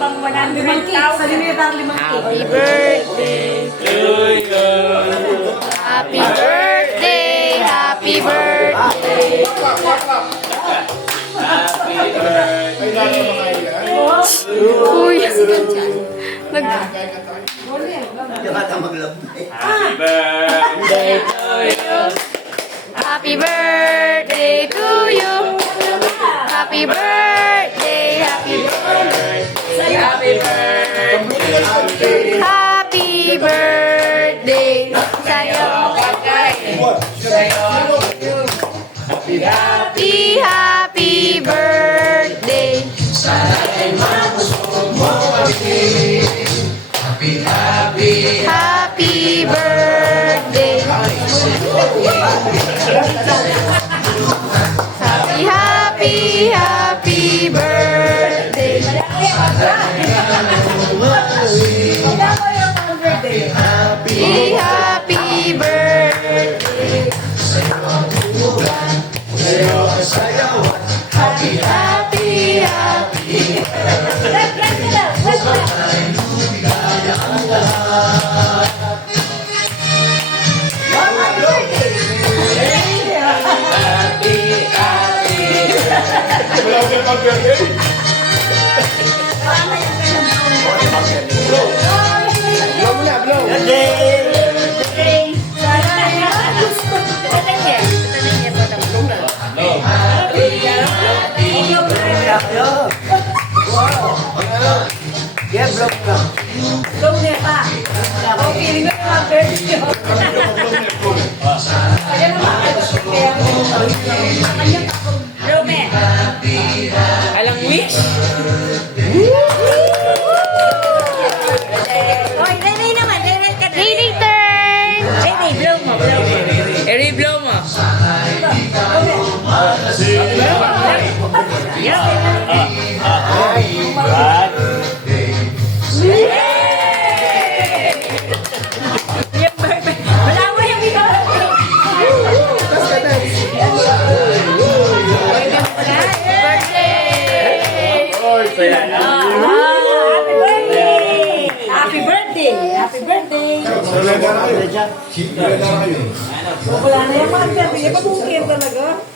pang 101,000. Happy birthday to you. Happy birthday, happy birthday. Uy, nag... Happy birthday to you. Happy birthday to you. Happy birthday, happy birthday. Happy birthday. Happy birthday sa'yo. Happy, happy birthday. Happy birthday. Happy, happy, happy birthday. Happy, happy birthday. Happy, happy, happy. Alang wish? Oy, Renay naman. Renay ka na. Reading turn. Renay, blow mo, blow mo. Eri, blow mo. Wala mo yung ito. Birthday. Happy birthday! Happy birthday! Wala na yung mga sabi. Pag-ukir talaga.